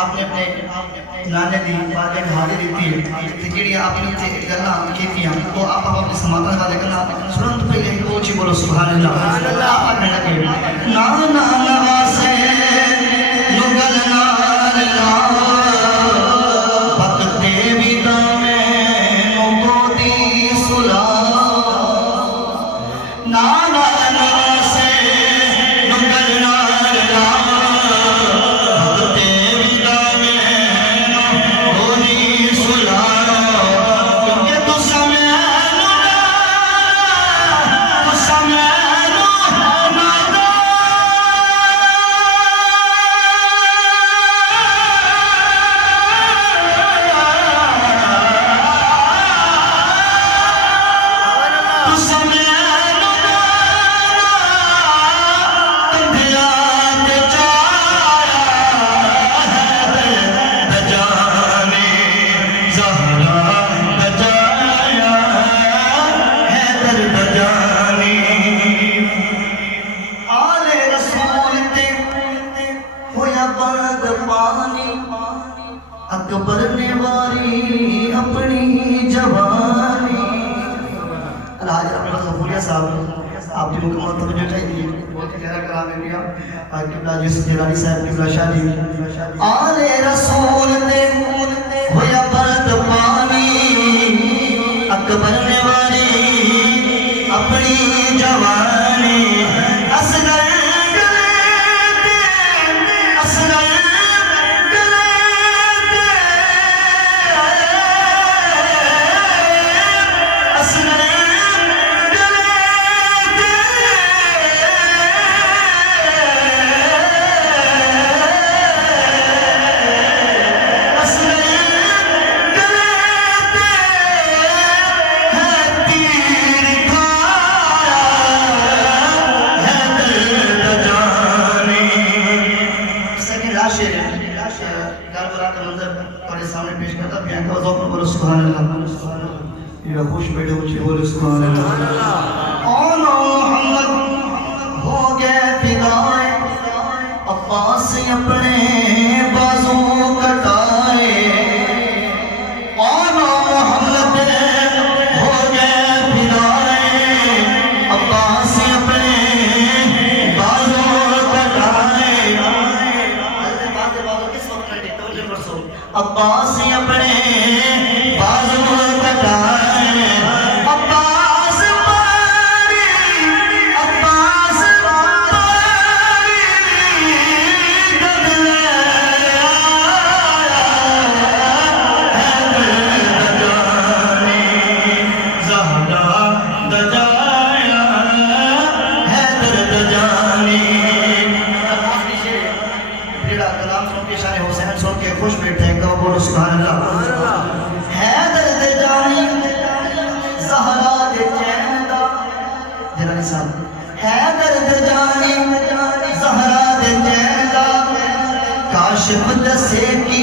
आपने अपने नाने दी बातें हादी दी थी जी आपने गल्ला की तो आप अपने समाधान वाले गल्ला तुरंत पहले ऊंची बोलो सुभान अल्लाह आप आने लगे ना ना नवासे युगल नाल ला भक्ते विदा में मोदी सुला ना ना नवासे युगल नाल ला अकबर ने वारी अपनी जवानी आज अपने पास गफूरिया साहब आपकी मुकम्मल तवज्जो चाहिए बहुत गहरा कलाम है भैया किबला यूसुफ जिलानी साहब किबला शादी आले रसूल ने होया बरत पानी अकबर ने वारी अपनी जवानी असगर खुश बैठे ऊंचे बोले सुभान अल्लाह ओ मोहम्मद हो गए फिदाए अब्बास अपने बाजू कटाए ओ मोहम्मद हो गए फिदाए अब्बास अपने बाजू कटाए अब्बास अपने बाजू कटाए खुश बैठे बोलो सुभान अल्लाह हैदर दे जानी ज़हरा दे चैन दा जलानी साहब हैदर दे जानी ज़हरा दे चैन दा काशिफ दसे की